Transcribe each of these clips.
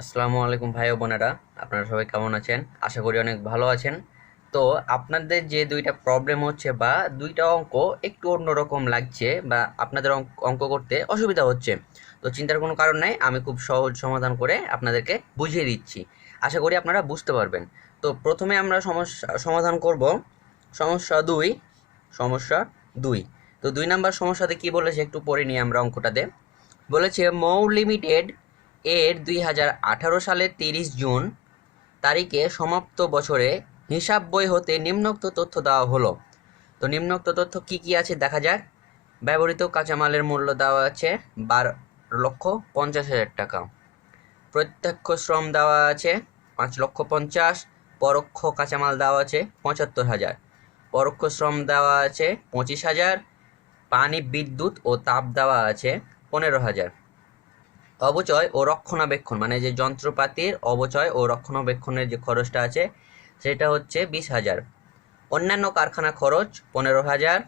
আসসালামু আলাইকুম ভাই ও বোনেরা, আপনারা সবাই কেমন আছেন? আশা করি অনেক ভালো আছেন। তো আপনাদের যে দুইটা প্রবলেম হচ্ছে বা দুইটা অঙ্ক একটু অন্যরকম লাগছে বা আপনাদের অঙ্ক করতে অসুবিধা হচ্ছে, তো চিন্তার কোনো কারণ নাই, আমি খুব সহজ সমাধান করে আপনাদেরকে বুঝিয়ে দিচ্ছি। আশা করি আপনারা বুঝতে পারবেন। তো প্রথমে আমরা সমস্যা সমাধান করব। সমস্যা দুই। সমস্যা দুই। তো 2 নাম্বার সমস্যাতে কি বলেছে একটু পড়ে নিই আমরা অঙ্কটাতে। বলেছে মৌ লিমিটেড এর 2018 সালের 30 জুন তারিখে সমাপ্ত বছরে হিসাব বই হতে নিম্নোক্ত তথ্য দেওয়া হলো। তো নিম্নোক্ত তথ্য কি কি আছে দেখা যাক। ব্যবহৃত কাঁচামালের মূল্য দেওয়া আছে 12,50,000 টাকা। প্রত্যক্ষ শ্রম দেওয়া আছে 5,50,000। পরোক্ষ কাঁচামাল দেওয়া আছে 75,000। পরোক্ষ শ্রম দেওয়া আছে 25,000। পানি, বিদ্যুৎ ও তাপ দেওয়া আছে 15,000। অবচয় ও রক্ষণাবেক্ষণ মানে যে যন্ত্রপাতির অবচয় ও রক্ষণাবেক্ষণের যে খরচটা আছে সেটা হচ্ছে 20,000। অন্যান্য কারখানা খরচ 15,000।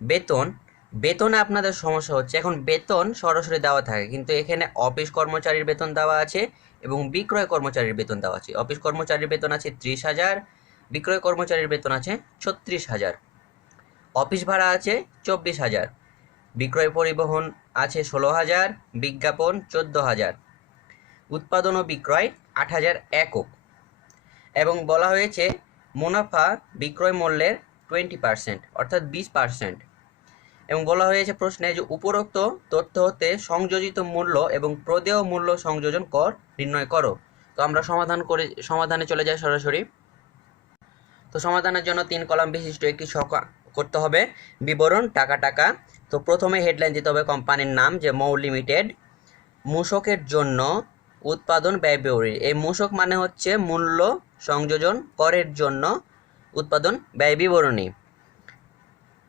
বেতন, বেতনে আপনাদের সমস্যা হচ্ছে, এখন বেতন সরাসরি দেওয়া থাকে কিন্তু এখানে অফিস কর্মচারীর বেতন দেওয়া আছে এবং বিক্রয় কর্মচারীর বেতন দেওয়া আছে। অফিস কর্মচারীর বেতন আছে 30,000, বিক্রয় কর্মচারীর বেতন আছে 36,000। অফিস ভাড়া আছে 24,000, বিক্রয় পরিবহন আছে 16,000, বিজ্ঞাপন 14,000, উৎপাদন ও বিক্রয় 8,000 একক। এবং বলা হয়েছে মুনাফা বিক্রয় মূল্যের 20% অর্থাৎ 20%। এবং বলা হয়েছে প্রশ্নে যে উপরোক্ত তথ্য হতে সংযোজিত মূল্য এবং প্রদেয় মূল্য সংযোজন কর নির্ণয় করো। তো আমরা সমাধানে চলে যাই সরাসরি। তো সমাধানের জন্য 3 কলাম বিশিষ্ট একটি ছক করতে হবে। বিবরণ, টাকা টাকা। তো প্রথমে হেডলাইন দিতে হবে কোম্পানির নাম, যে মৌ লিমিটেড। মূসকের জন্য উৎপাদন ব্যয় বিবরণী, এই মূসক মানে হচ্ছে মূল্য সংযোজন করের জন্য উৎপাদন ব্যয় বিবরণী।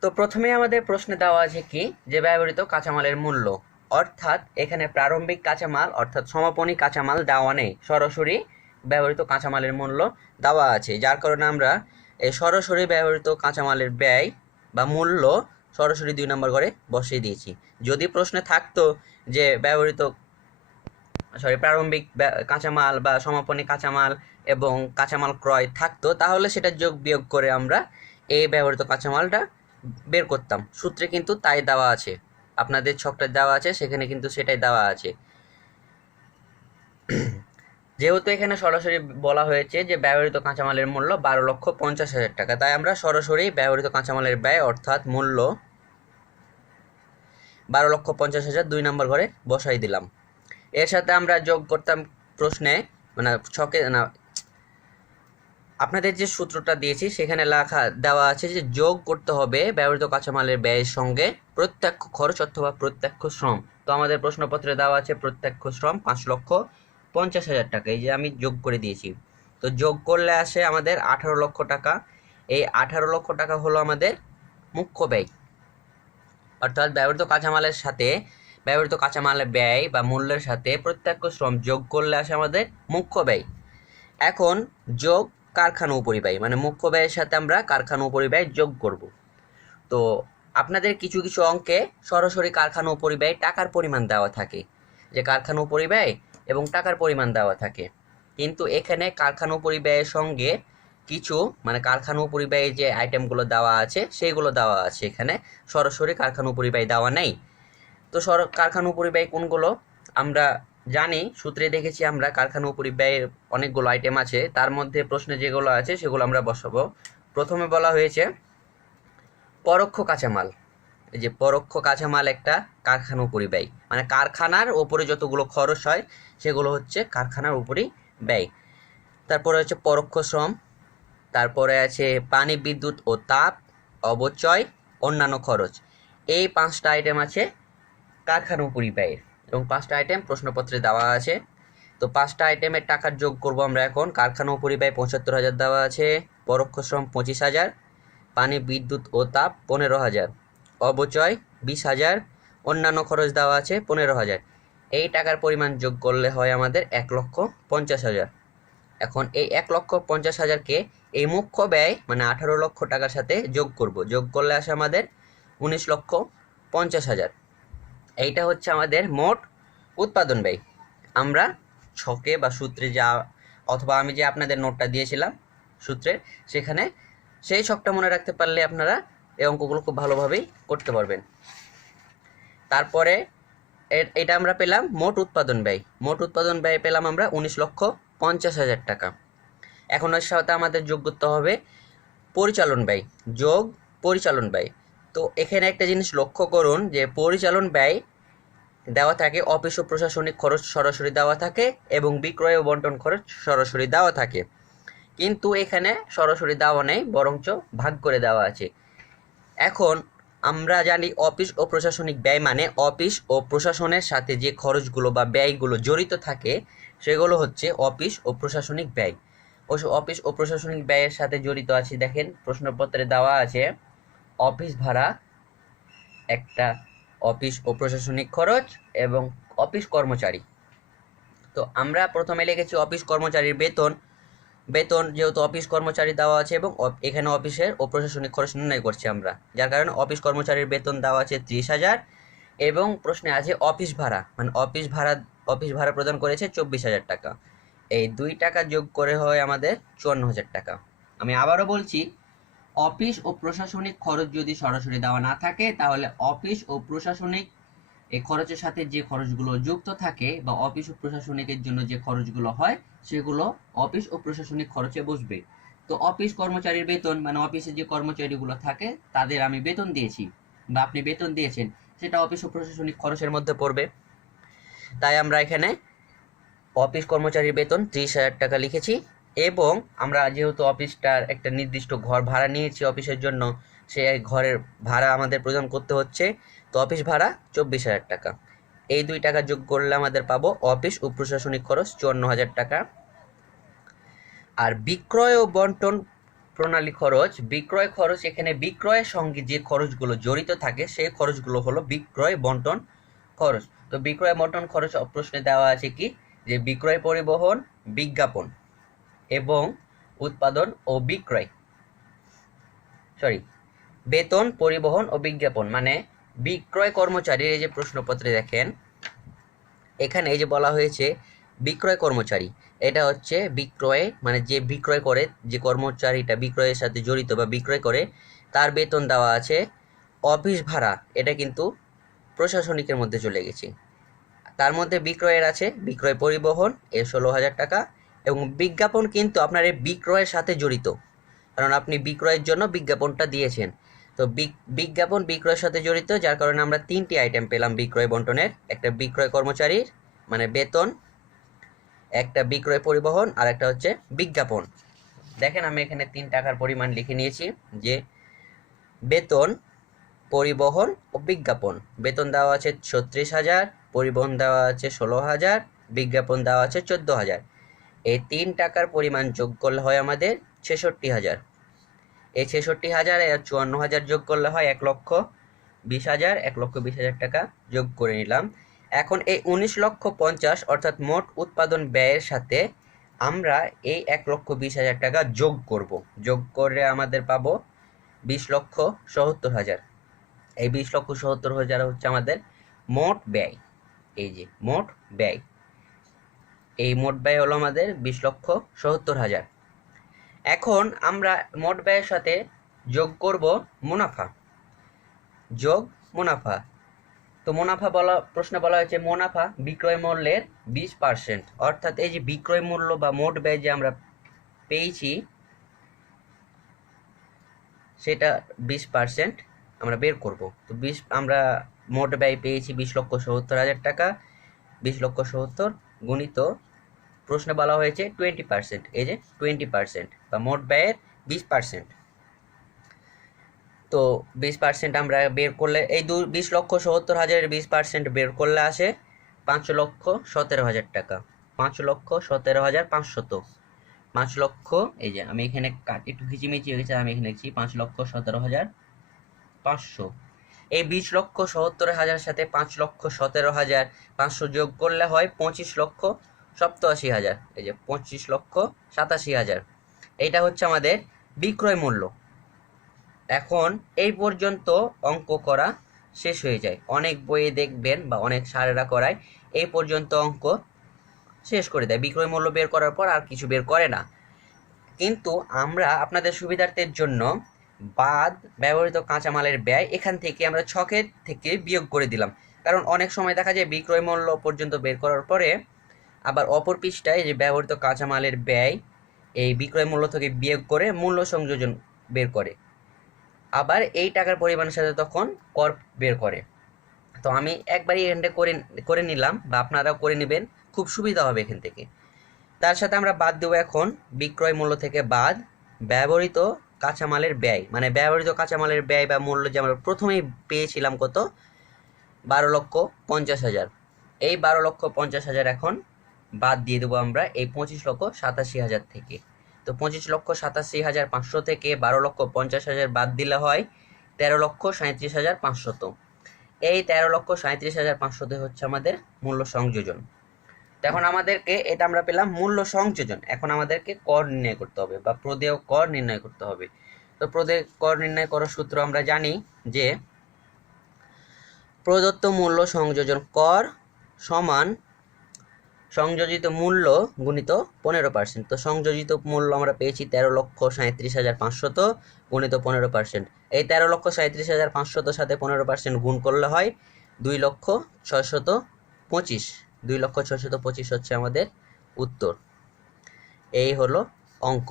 তো প্রথমে আমাদের প্রশ্নে দেওয়া আছে কি, যে ব্যবহৃত কাঁচামালের মূল্য, অর্থাৎ এখানে প্রারম্ভিক কাঁচামাল অর্থাৎ সমাপনী কাঁচামাল দেওয়া নেই, সরাসরি ব্যবহৃত কাঁচামালের মূল্য দেওয়া আছে, যার কারণে আমরা এই সরাসরি ব্যবহৃত কাঁচামালের ব্যয় বা মূল্য সরাসরি 2 নম্বর করে বসিয়ে দিয়েছি। যদি প্রশ্নে থাকতো যে প্রারম্ভিক কাঁচামাল বা সমাপনী কাঁচামাল এবং কাঁচামাল ক্রয় থাকতো, তাহলে সেটা যোগ বিয়োগ করে আমরা এই ব্যবহৃত কাঁচামালটা বের করতাম। সূত্রে কিন্তু তাই দেওয়া আছে, আপনাদের ছকটা দেওয়া আছে সেখানে কিন্তু সেটাই দেওয়া আছে। যেহেতু এখানে সরাসরি বলা হয়েছে যে ব্যবহৃত কাঁচামালের মূল্য 12,50,000 টাকা, তাই আমরা সরাসরি ব্যবহৃত কাঁচামালের ব্যয় অর্থাৎ মূল্য 12,50,000 2 নম্বর ঘরে বসাই দিলাম। এর সাথে আমরা যোগ করতাম প্রশ্নে, মানে ছকে না, আপনাদের যে সূত্রটা দিয়েছি সেখানে লেখা দেওয়া আছে যে যোগ করতে হবে ব্যবহৃত কাঁচামালের ব্যয়ের সঙ্গে প্রত্যক্ষ খরচ অথবা প্রত্যক্ষ শ্রম। তো আমাদের প্রশ্নপত্রে দেওয়া আছে প্রত্যক্ষ শ্রম 5,50,000 টাকা, এই যে আমি যোগ করে দিয়েছি। তো যোগ করলে আসে আমাদের 18 লক্ষ টাকা। এই 18 লক্ষ টাকা হলো আমাদের মুখ্য ব্যয়, অর্থাৎ ব্যবহৃত কাঁচামালের সাথে ব্যবহৃত কাঁচামালের ব্যয় বা মূল্যের সাথে প্রত্যক্ষ শ্রম যোগ করলে আসে আমাদের মুখ্য ব্যয়। এখন যোগ কারখানা উপরিব্যয়, মানে মুখ্য ব্যয়ের সাথে আমরা কারখানা উপরিব্যয় যোগ করব। তো আপনাদের কিছু কিছু অঙ্কে সরাসরি কারখানা উপরিব্যয় টাকার পরিমাণ দেওয়া থাকে, যে কারখানা উপরিব্যয় এবং টাকার পরিমাণ দেওয়া থাকে, কিন্তু এখানে কারখানা উপরিব্যয়ের সঙ্গে কিছু মানে কারখানা উপরিব্যয়ে যে আইটেমগুলো দেওয়া আছে সেইগুলো দেওয়া আছে, এখানে সরাসরি কারখানা উপরিব্যয় দেওয়া নেই। তো কারখানা উপরিব্যয় কোনগুলো আমরা জানি, সূত্রে দেখেছি আমরা কারখানা উপরিব্যয়ের অনেকগুলো আইটেম আছে, তার মধ্যে প্রশ্নে যেগুলো আছে সেগুলো আমরা বসাবো। প্রথমে বলা হয়েছে পরোক্ষ কাঁচামাল। এই যে পরোক্ষ কাঁচামাল একটা কারখানা উপরিব্যয়, মানে কারখানার উপরে যতগুলো খরচ হয় সেগুলো হচ্ছে কারখানার উপরই ব্যয়। তারপরে হচ্ছে পরোক্ষ শ্রম, তারপরে আছে পানি, বিদ্যুৎ ও তাপ, অবচয়, অন্যান্য খরচ। এই 5টা আইটেম আছে কারখানা উপরিব্যয়ের, এবং 5টা আইটেম প্রশ্নপত্রে দেওয়া আছে। তো 5টা আইটেমের টাকার যোগ করব আমরা এখন। কারখানা উপরিব্যয় 75,000 দেওয়া আছে, পরোক্ষ শ্রম 25,000, পানি, বিদ্যুৎ ও তাপ 15,000, অবচয় 20,000, অন্যান্য খরচ দেওয়া আছে 15,000। এই টাকার পরিমাণ যোগ করলে হয় আমাদের 1,50,000। এখন এই 1,50,000কে এই মুখ্য ব্যয় মানে 18 লক্ষ টাকার সাথে যোগ করব, যোগ করলে আসে আমাদের 19,50,000। এইটা হচ্ছে আমাদের মোট উৎপাদন ব্যয়। আমরা ছকে বা সূত্রে যা, অথবা আমি যে আপনাদের নোটটা দিয়েছিলাম সূত্রের, সেখানে সেই ছকটা মনে রাখতে পারলে আপনারা এই অঙ্কগুলো খুব ভালোভাবেই করতে পারবেন। তারপরে এটা আমরা পেলাম মোট উৎপাদন ব্যয়। মোট উৎপাদন ব্যয় পেলাম আমরা 19,50,000 টাকা। এখন এর সাথে আমাদের যোগ করতে হবে পরিচালন ব্যয় যোগ পরিচালন ব্যয়। তো এখানে একটা জিনিস লক্ষ্য করুন যে পরিচালন ব্যয় দেওয়া থাকে, অফিস ও প্রশাসনিক খরচ সরাসরি দেওয়া থাকে এবং বিক্রয় ও বন্টন খরচ সরাসরি দেওয়া থাকে, কিন্তু এখানে সরাসরি দেওয়া নেই, বরঞ্চ ভাগ করে দেওয়া আছে। এখন আমরা জানি অফিস ও প্রশাসনিক ব্যয় মানে অফিস ও প্রশাসনের সাথে যে খরচগুলো বা ব্যয়গুলো জড়িত থাকে সেগুলো হচ্ছে অফিস ও প্রশাসনিক ব্যয়। অফিস ও প্রশাসনিক ব্যয়ের সাথে জড়িত আছে, দেখেন প্রশ্নপত্রে দেওয়া আছে অফিস ভাড়া একটা, অফিস ও প্রশাসনিক খরচ এবং অফিস কর্মচারী। তো আমরা প্রথমে লিখেছি অফিস কর্মচারীর বেতন। বেতন যেহেতু অফিস কর্মচারী দেওয়া আছে এবং এখানে অফিসের ও প্রশাসনিক খরচ নির্ণয় করছি আমরা, যার কারণে অফিস কর্মচারীর বেতন দেওয়া আছে 30,000 এবং প্রশ্নে আছে অফিস ভাড়া, মানে অফিস ভাড়া প্রদান করেছে 24,000 টাকা। এই 2 টাকা যোগ করে হয় আমাদের 54,000 টাকা। আমি আবারও বলছি, অফিস ও প্রশাসনিক খরচ যদি সরাসরি দেওয়া না থাকে তাহলে অফিস ও প্রশাসনিক এই খরচের সাথে যে খরচগুলো যুক্ত থাকে বা অফিস ও প্রশাসনিকের জন্য যে খরচগুলো হয় সেগুলো অফিস ও প্রশাসনিক খরচে বসবে। তো অফিস কর্মচারীর বেতন মানে অফিসে যে কর্মচারীগুলো থাকে তাদের আমি বেতন দিয়েছি বা আপনি বেতন দিয়েছেন, সেটা অফিস ও প্রশাসনিক খরচের মধ্যে পড়বে। তাই আমরা এখানে অফিস কর্মচারীর বেতন 30,000 টাকা লিখেছি এবং আমরা যেহেতু অফিসটার একটা নির্দিষ্ট ঘর ভাড়া নিয়েছি অফিসের জন্য, সেই ঘরের ভাড়া আমাদের প্রদান করতে হচ্ছে, তো অফিস ভাড়া 24,000 টাকা। এই 2 টাকা যোগ করলে আমাদের পাবো অফিস ও প্রশাসনিক খরচ 54,000 টাকা। আর বিক্রয় ও বন্টন প্রণালী খরচ, বিক্রয় খরচ, এখানে বিক্রয়ের সঙ্গে যে খরচগুলো জড়িত থাকে সেই খরচগুলো হলো বিক্রয় বন্টন খরচ। তো বিক্রয় বন্টন খরচ প্রশ্নে দেওয়া আছে কি যে বিক্রয় পরিবহন বিজ্ঞাপন এবং উৎপাদন ও বিক্রয়, বেতন পরিবহন ও বিজ্ঞাপন, মানে বিক্রয় কর্মচারীর এই যে প্রশ্নপত্রে দেখেন এখানে এই যে বলা হয়েছে বিক্রয় কর্মচারী, এটা হচ্ছে বিক্রয় মানে যে বিক্রয় করে, যে কর্মচারীটা বিক্রয়ের সাথে জড়িত বা বিক্রয় করে তার বেতন দেওয়া আছে। অফিস ভাড়া এটা কিন্তু প্রশাসনিকের মধ্যে চলে গেছে, তার মধ্যে বিক্রয়ের আছে বিক্রয় পরিবহন এর 16,000 টাকা এবং বিজ্ঞাপন কিন্তু আপনার এই বিক্রয়ের সাথে জড়িত, কারণ আপনি বিক্রয়ের জন্য বিজ্ঞাপনটা দিয়েছেন। তো বিজ্ঞাপন বিক্রয়ের সাথে জড়িত, যার কারণে আমরা 3টি আইটেম পেলাম বিক্রয় বন্টনের, একটা বিক্রয় কর্মচারীর মানে বেতন, একটা বিক্রয় পরিবহন আর একটা হচ্ছে বিজ্ঞাপন। দেখেন আমি এখানে 3 টাকার পরিমাণ লিখে নিয়েছি যে বেতন পরিবহন ও বিজ্ঞাপন। বেতন দেওয়া আছে 36,000, পরিবহন দেওয়া আছে 16,000, বিজ্ঞাপন দেওয়া আছে 14,000। এই 3 টাকার পরিমাণ যোগ করলে হয় আমাদের 66,000। এই 66,000 আর 54,000 যোগ করলে হয় 1,20,000, 1,20,000 টাকা যোগ করে নিলাম। এখন এই 19,50,000 অর্থাৎ মোট উৎপাদন ব্যয়ের সাথে আমরা এই 1,20,000 টাকা যোগ করব, যোগ করে আমাদের পাবো 20,70,000। এই 20,70,000 হচ্ছে আমাদের মোট ব্যয়। এই যে মোট ব্যয়, এই মোট ব্যয় হলো আমাদের 20,70,000। এখন আমরা মোট ব্যয়ের সাথে যোগ করব মুনাফা, যোগ মুনাফা। তো মুনাফা প্রশ্নে বলা হয়েছে মুনাফা বিক্রয় মূল্যের 20%, অর্থাৎ এই যে বিক্রয় মূল্য বা মোট ব্যয় যে আমরা পেয়েছি সেটা 20% আমরা বের করব। তো আমরা মোট ব্যয় পেয়েছি 20,70,000 টাকা, 20,70,000 গুণিত প্রশ্নে বলা হয়েছে 20%, এই যে 20% বা মোট ব্যয়ের 20%। তো 20% আমরা বের করলে এই 20,70,000-এর 20% বের করলে আসে 5,17,000 টাকা, 5,17,500। 5 লক্ষ, এই যে আমি এখানে একটু ঘিচিমিচি হয়েছে, আমি এখানে লিখছি 5,17,500। এই 20,70,000 সাথে 5,17,500 যোগ করলে হয় 25,87,000, এই যে 25,87,000। এইটা হচ্ছে আমাদের বিক্রয় মূল্য। এখন এই পর্যন্ত অঙ্ক করা শেষ হয়ে যায়, অনেক বইয়ে দেখবেন বা অনেক স্যারেরা করায় এই পর্যন্ত অঙ্ক শেষ করে দেয়, বিক্রয় মূল্য বের করার পর আর কিছু বের করে না। কিন্তু আমরা আপনাদের সুবিধার্থের জন্য বাদ ব্যবহৃত কাঁচামালের ব্যয় এখান থেকে আমরা ছকের থেকে বিয়োগ করে দিলাম, কারণ অনেক সময় দেখা যায় বিক্রয় মূল্য পর্যন্ত বের করার পরে আবার অপর পৃষ্ঠায় যে ব্যবহৃত কাঁচামালের ব্যয় এই বিক্রয় মূল্য থেকে বিয়োগ করে মূল্য সংযোজন বের করে, আবার এই টাকার পরিমাণের সাথে তখন কর বের করে। তো আমি একবারই এখানটা করে নিলাম, বা আপনারাও করে নেবেন, খুব সুবিধা হবে এখান থেকে। তার সাথে আমরা বাদ দেবো এখন বিক্রয় মূল্য থেকে বাদ ব্যবহৃত কাঁচামালের ব্যয়, মানে ব্যবহৃত কাঁচামালের ব্যয় বা মূল্য যে আমরা প্রথমেই পেয়েছিলাম কত, 12,50,000। এই 12,50,000 এখন বাদ দিয়ে দেবো আমরা এই 25,87,000 থেকে। তো 25,87,500 থেকে 12,50,000 বাদ দিলে হয় 13,37,500। এই 13,37,500 হচ্ছে আমাদের মূল্য সংযোজন। তো এখন আমাদেরকে এটা আমরা পেলাম মূল্য সংযোজন, এখন আমাদেরকে কর নির্ণয় করতে হবে বা প্রদেয় কর নির্ণয় করতে হবে। তো প্রদেয় কর নির্ণয় করার সূত্র আমরা জানি যে প্রদত্ত মূল্য সংযোজন কর সমান সংযোজিত মূল্য গুণিত 15%। তো সংযোজিত মূল্য আমরা পেয়েছি 13,37,500 গুণিত 15%। এই 13,37,500 সাথে 15% গুণ করলে হয় 2,625,000। 2,625,000 হচ্ছে আমাদের উত্তর। এই হলো অঙ্ক।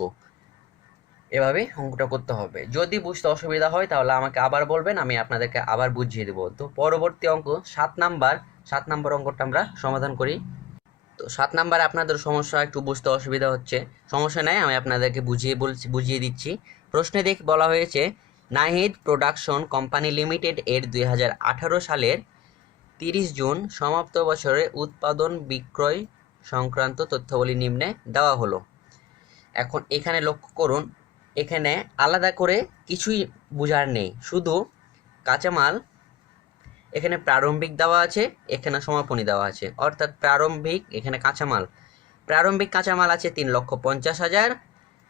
এভাবে অঙ্কটা করতে হবে। যদি বুঝতে অসুবিধা হয় তাহলে আমাকে আবার বলবেন, আমি আপনাদেরকে আবার বুঝিয়ে দেবো। তো পরবর্তী অঙ্ক 7 নাম্বার অঙ্কটা আমরা সমাধান করি। তো 7 নাম্বারে আপনাদের সমস্যা একটু বুঝতে অসুবিধা হচ্ছে, সমস্যা নাই, আমি আপনাদেরকে বুঝিয়ে দিচ্ছি। প্রশ্নে বলা হয়েছে নাহিদ প্রোডাকশন কোম্পানি লিমিটেড এর 2018 সালের 30 জুন সমাপ্ত বছরে উৎপাদন বিক্রয় সংক্রান্ত তথ্যাবলী নিম্নে দেওয়া হলো। এখন এখানে লক্ষ্য করুন, এখানে আলাদা করে কিছুই বোঝার নেই, শুধু কাঁচামাল এখানে প্রারম্ভিক দেওয়া আছে, এখানে সমাপনী দেওয়া আছে। অর্থাৎ প্রারম্ভিক এখানে প্রারম্ভিক কাঁচামাল আছে 3,50,000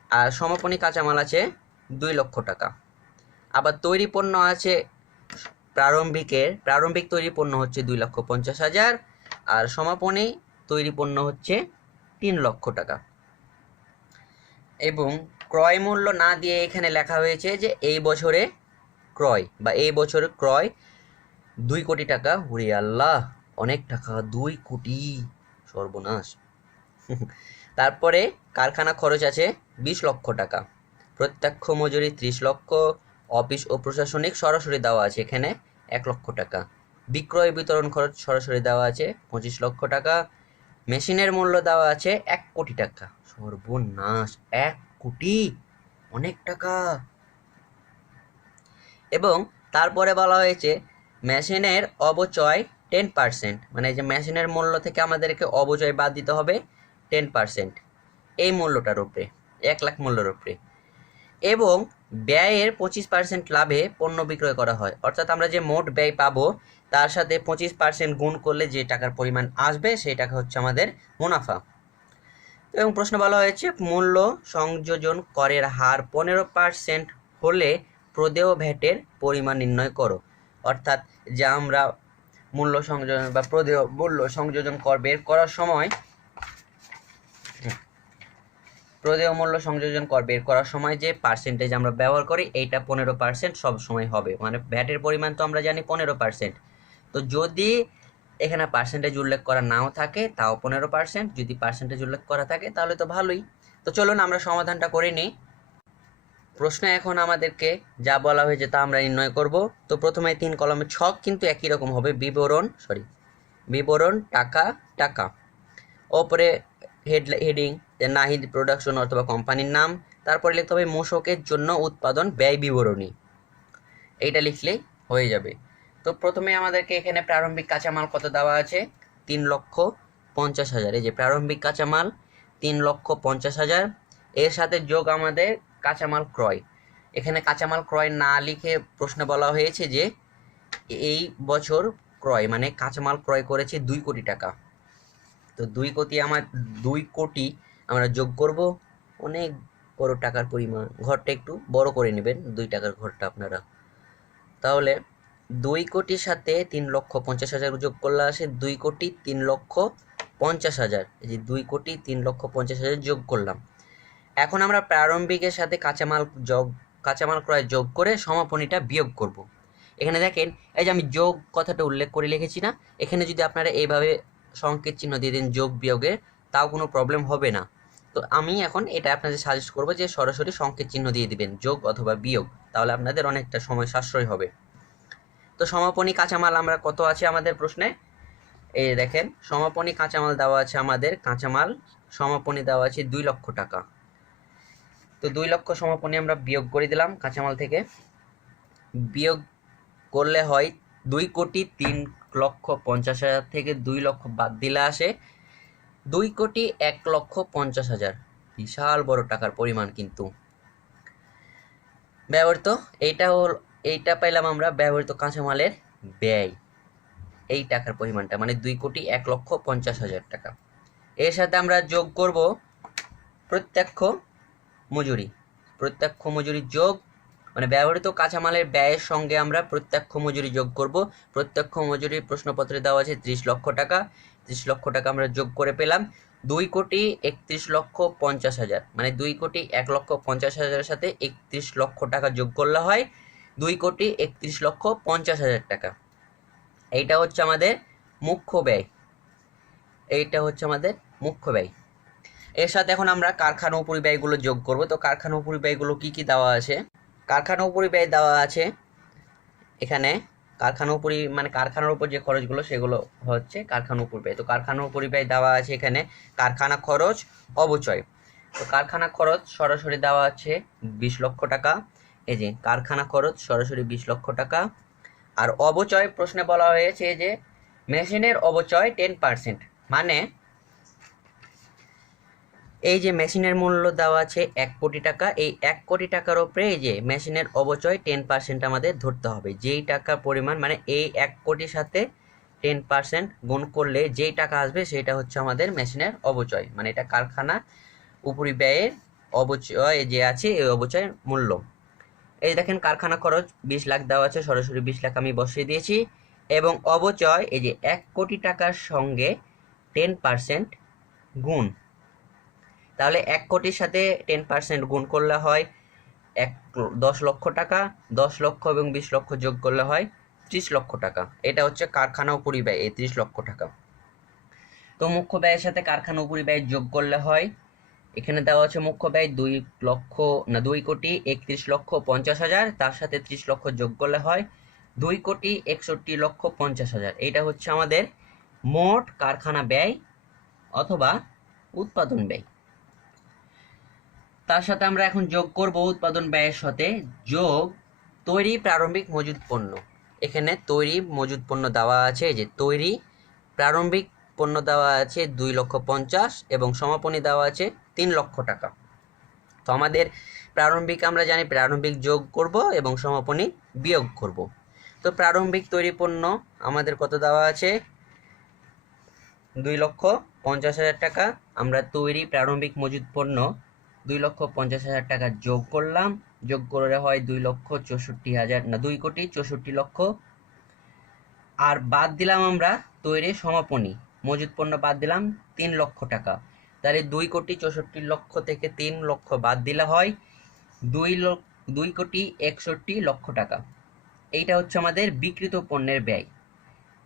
আর সমাপনী কাঁচামাল আছে 2 লক্ষ টাকা। আবার তৈরি পণ্য আছে প্রারম্ভিক তৈরি পণ্য হচ্ছে 2,50,000 আর সমাপনী তৈরি পণ্য হচ্ছে 3 লক্ষ টাকা। এবং ক্রয় মূল্য না দিয়ে এখানে লেখা হয়েছে যে এই বছরে ক্রয় 2 কোটি টাকা। ওরে আল্লাহ, অনেক টাকা, 2 কোটি, সর্বনাশ। তারপরে কারখানা খরচ আছে 20 লক্ষ টাকা, প্রত্যক্ষ মজুরি 30 লক্ষ, অফিস ও প্রশাসনিক সরাসরি দেওয়া আছে এখানে 1 লক্ষ টাকা, বিক্রয় বিতরণ খরচ সরাসরি দেওয়া আছে 25 লক্ষ টাকা, মেশিনের মূল্য দেওয়া আছে 1 কোটি টাকা। সর্বনাশ, 1 কোটি, অনেক টাকা। এবং তারপরে বলা হয়েছে মেশিনের অবচয় 10%, মানে যে মেশিনের মূল্য থেকে আমাদেরকে অবচয় বাদ দিতে হবে 10% এই মূল্যটার উপরে, 1 লাখ মূল্যের উপরে। এবং ব্যয়ের 25% লাভে পণ্য বিক্রয় করা হয়। অর্থাৎ আমরা যে মোট ব্যয় পাবো তার সাথে 25% গুণ করলে যে টাকার পরিমাণ আসবে সেই টাকা হচ্ছে আমাদের মুনাফা। এবং প্রশ্ন বলা হয়েছে মূল্য সংযোজন করের হার 15% হলে প্রদেয় ভ্যাটের পরিমাণ নির্ণয় করো। অর্থাৎ যে আমরা মূল্য সংযোজন বা প্রদেয় মূল্য সংযোজন কর বের করার সময় যে পার্সেন্টেজ আমরা ব্যবহার করি এইটা 15% সব সময় হবে, মানে ভ্যাটের পরিমাণ তো আমরা জানি 15%। তো যদি এখানে পার্সেন্টেজ উল্লেখ করা নাও থাকে তাও 15%, যদি পার্সেন্টেজ উল্লেখ করা থাকে তাহলে তো ভালোই। তো চলুন আমরা সমাধানটা করে নিই। প্রশ্নে এখন আমাদেরকে যা বলা হয়েছে তা আমরা নির্ণয় করব। তো প্রথমে 3 কলমের ছক কিন্তু একই রকম হবে, বিবরণ টাকা, ওপরে হেডিং নাহিদ প্রোডাকশন অথবা কোম্পানির নাম, তারপরে লিখতে হবে মূসকের জন্য উৎপাদন ব্যয় বিবরণী, এইটা লিখলেই হয়ে যাবে। তো প্রথমে আমাদেরকে এখানে প্রারম্ভিক কাঁচামাল কত দেওয়া আছে, 3,50,000। এই যে প্রারম্ভিক কাঁচামাল 3,50,000, এর সাথে যোগ আমাদের কাঁচামাল ক্রয়। এখানে কাঁচামাল ক্রয় না লিখে প্রশ্নে বলা হয়েছে যে এই বছর ক্রয় মানে কাঁচামাল ক্রয় করেছে 2 কোটি টাকা। তো 2 কোটি আমরা যোগ করব, অনেক বড় টাকার পরিমাণ। ঘরটা একটু বড় করে নেবেন, 2 টাকার ঘরটা আপনারা। তাহলে 2 কোটির সাথে 3,50,000 যোগ করলে আসে 2,03,50,000 50,000, এই যে 2,03,50,000 যোগ করলাম। এখন আমরা প্রারম্ভিকের সাথে কাঁচামাল ক্রয় যোগ করে সমাপনীটা বিয়োগ করব। এখানে দেখেন, এই যে আমি যোগ কথাটা উল্লেখ করে লিখেছি না, এখানে যদি আপনারা এইভাবে সংকেত চিহ্ন দিয়ে দিন যোগ বিয়োগের, তাও কোনো প্রবলেম হবে না। তো আমি এখন এটা আপনাদের সাজেস্ট করবো যে সরাসরি সংকেত চিহ্ন দিয়ে দিবেন, যোগ অথবা বিয়োগ, তাহলে আপনাদের অনেকটা সময় সাশ্রয় হবে। তো সমাপনী কাঁচামাল আমরা কত আছে আমাদের প্রশ্নে, এই দেখেন সমাপনী কাঁচামাল দেওয়া আছে, আমাদের কাঁচামাল সমাপনী দেওয়া আছে 2 লক্ষ টাকা। তো 2 লক্ষ সমাপনী আমরা বিয়োগ করে দিলাম কাঁচামাল থেকে। বিয়োগ করলে হয় 2,03,50,000 থেকে 2 লক্ষ বাদ দিলে আসে 2,01,50,000। বিশাল বড় টাকার পরিমাণ কিন্তু ব্যবহৃত। এইটা পাইলাম আমরা ব্যবহৃত কাঁচামালের ব্যয়, এই টাকার পরিমাণটা মানে 2,01,50,000 টাকা। এর সাথে আমরা যোগ করব প্রত্যক্ষ মজুরি যোগ, মানে ব্যবহৃত কাঁচামালের ব্যয়ের সঙ্গে আমরা প্রত্যক্ষ মজুরি যোগ করব। প্রত্যক্ষ মজুরির প্রশ্নপত্রে দেওয়া আছে 30 লক্ষ টাকা। 30 লক্ষ টাকা আমরা যোগ করে পেলাম 2,31,50,000, মানে 2,01,50,000 সাথে 31 লক্ষ টাকা যোগ করলে হয় 2,31,50,000 টাকা। এইটা হচ্ছে আমাদের মুখ্য ব্যয়, এর সাথে এখন আমরা কারখানা উপরিব্যয়গুলো যোগ করব। তো কারখানা উপরিব্যয়গুলো কি কি দেওয়া আছে, কারখানা উপরিব্যয় দেওয়া আছে এখানে। কারখানার উপর যে খরচগুলো সেগুলো হচ্ছে কারখানা উপরিব্যয়। তো কারখানা উপরিব্যয় দেওয়া আছে এখানে কারখানা খরচ, অবচয়। তো কারখানা খরচ সরাসরি দেওয়া আছে 20 লক্ষ টাকা, এই যে কারখানা খরচ সরাসরি 20 লক্ষ টাকা। আর অবচয় প্রশ্নে বলা হয়েছে যে মেশিনের অবচয় 10%, মানে এই যে মেশিনের মূল্য দেওয়া আছে 1 কোটি টাকা, এই 1 কোটি টাকার উপরে এই যে মেশিনের অবচয় 10% আমাদের ধরতে হবে। যেই টাকার পরিমাণ, মানে এই 1 কোটির সাথে 10% গুণ করলে যেই টাকা আসবে সেটা হচ্ছে আমাদের মেশিনের অবচয়, মানে এটা কারখানা উপরিব্যয়ের অবচয় যে আছে এই অবচয়ের মূল্য। এই দেখেন কারখানা খরচ 20 লাখ দেওয়া আছে, সরাসরি 20 লাখ আমি বসিয়ে দিয়েছি। এবং অবচয় এই যে 1 কোটি টাকার সঙ্গে 10% গুণ, তাহলে 1 কোটির সাথে 10% গুণ করলে হয় 10 লক্ষ টাকা। 10 লক্ষ এবং 20 লক্ষ যোগ করলে হয় 30 লক্ষ টাকা। এটা হচ্ছে কারখানা উপরিব্যয়, এই 30 লক্ষ টাকা। তো মুখ্য ব্যয়ের সাথে কারখানা উপরিব্যয় যোগ করলে হয়, এখানে দেওয়া আছে মুখ্য ব্যয় 2,31,50,000, তার সাথে 30 লক্ষ যোগ করলে হয় 2,61,50,000। এইটা হচ্ছে আমাদের মোট কারখানা ব্যয় অথবা উৎপাদন ব্যয়। তার সাথে আমরা এখন যোগ করব উৎপাদন ব্যয়ের সাথে যোগ তৈরি প্রারম্ভিক মজুদ পণ্য। এখানে তৈরি মজুদ পণ্য দেওয়া আছে, যে তৈরি প্রারম্ভিক পণ্য দেওয়া আছে 2,50,000 এবং সমাপনী দেওয়া আছে 3 লক্ষ টাকা। তো আমাদের প্রারম্ভিক আমরা জানি প্রারম্ভিক যোগ করব এবং সমাপনী বিয়োগ করব। তো প্রারম্ভিক তৈরি পণ্য আমাদের কত দেওয়া আছে 2,50,000 টাকা। আমরা তৈরি প্রারম্ভিক মজুদ পণ্য 2,50,000 টাকা যোগ করলাম, যোগ করে হয় 2,64,000, না 2,64,00,000। আর বাদ দিলাম আমরা তৈরি সমাপনী মজুদ পণ্য বাদ দিলাম 3 লক্ষ টাকা। তাহলে 2,64,00,000 থেকে 3 লক্ষ বাদ দিলে হয় 2,61,00,000 টাকা। এইটা হচ্ছে আমাদের বিক্রিত পণ্যের ব্যয়।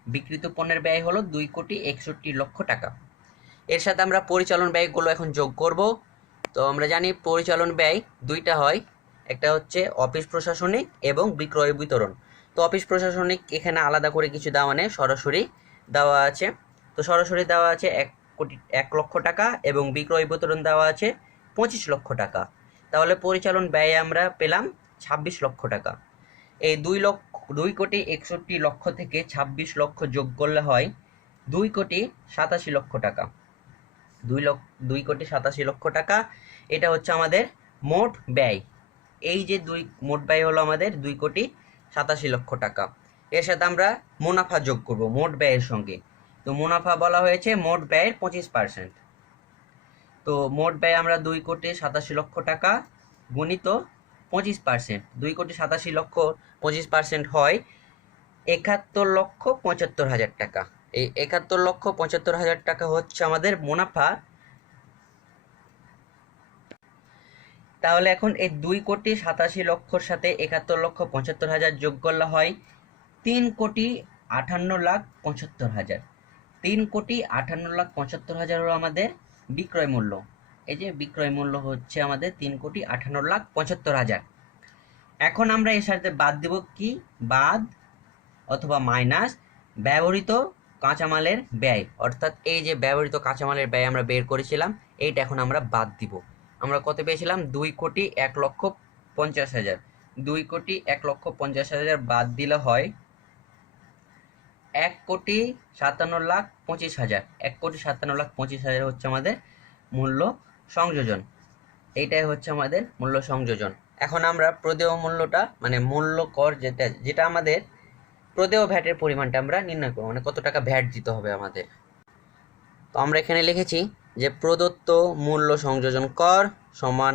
বিক্রিত পণ্যের ব্যয় হলো 2,61,00,000 টাকা। এর সাথে আমরা পরিচালন ব্যয়গুলো এখন যোগ করব। তো আমরা জানি পরিচালন ব্যয় দুইটা হয়, একটা হচ্ছে অফিস প্রশাসনিক এবং বিক্রয় বিতরণ। তো অফিস প্রশাসনিক এখানে আলাদা করে কিছু দেওয়া নেই, সরাসরি দেওয়া আছে। তো সরাসরি দেওয়া আছে 1 লক্ষ টাকা এবং বিক্রয় বিতরণ দেওয়া আছে 25 লক্ষ টাকা। তাহলে পরিচালন ব্যয় আমরা পেলাম 26 লক্ষ টাকা। এই 2,61,00,000 থেকে 26 লক্ষ যোগ করলে হয় 2,87,00,000 টাকা। 2,87,00,000 টাকা, এটা হচ্ছে আমাদের মোট ব্যয়। এই যে মোট ব্যয় হলো আমাদের 2,87,00,000 টাকা। এর সাথে আমরা মুনাফা যোগ করব মোট ব্যয়ের সঙ্গে। তো মুনাফা বলা হয়েছে মোট ব্যয়ের 25%। তো মোট ব্যয় আমরা 2,87,00,000 টাকা গুণিত 25%, 2,87,00,000 25% হয় 71,75,000 টাকা। এই 71,75,000 টাকা হচ্ছে আমাদের মুনাফা। তাহলে এখন এই 2,87,00,000 সাথে 71,75,000 যোগ করলে হয় 3,58,75,000। 3,58,75,000 হলো আমাদের বিক্রয় মূল্য। এই যে বিক্রয় মূল্য হচ্ছে আমাদের 3,58,75,000। এখন আমরা এর সাথে বাদ দিব কি, বাদ অথবা মাইনাস ব্যবহৃত কাঁচামালের ব্যয়, অর্থাৎ এই যে ব্যবহৃত কাঁচামালের ব্যয় আমরা বের করেছিলাম, এইটা এখন আমরা বাদ দিব। আমরা কত পেয়েছিলাম? 2,01,50,000। 2,01,50,000 বাদ দিলে হয় 1,57,25,000। 1,57,25,000 হচ্ছে আমাদের মূল্য সংযোজন। এইটাই হচ্ছে আমাদের মূল্য সংযোজন। এখন আমরা প্রদেয় মূল্যটা মানে মূল্য কর যেটা আমাদের প্রদেয় ভ্যাটের পরিমাণটা আমরা নির্ণয় করব, মানে কত টাকা ভ্যাট দিতে হবে আমাদের। তো আমরা এখানে লিখেছি যে প্রদত্ত মূল্য সংযোজন কর সমান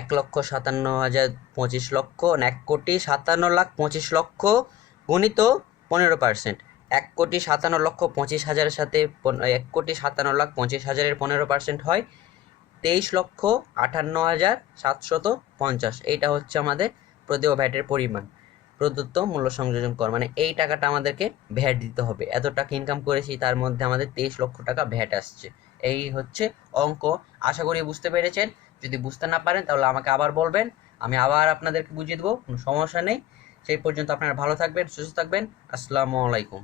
1,57,25,000 1,57,25,000 গুণিত 15%। 1,57,25,000 সাথে 1,57,25,000 15% হয় 23,58,750। এইটা হচ্ছে আমাদের প্রদেয় ভ্যাটের পরিমাণ। প্রদত্ত মূল্য সংযোজন কর মানে এই টাকাটা আমাদেরকে ভ্যাট দিতে হবে। এত টাকা ইনকাম করেছি, তার মধ্যে আমাদের 23 লক্ষ টাকা ভ্যাট আসছে। এই হচ্ছে অঙ্ক। আশা করি বুঝতে পেরেছেন। যদি বুঝতে না পারেন তাহলে আমাকে আবার বলবেন, আমি আবার আপনাদেরকে বুঝিয়ে দেবো, কোনো সমস্যা নেই। সেই পর্যন্ত আপনারা ভালো থাকবেন, সুস্থ থাকবেন। আসসালামু আলাইকুম।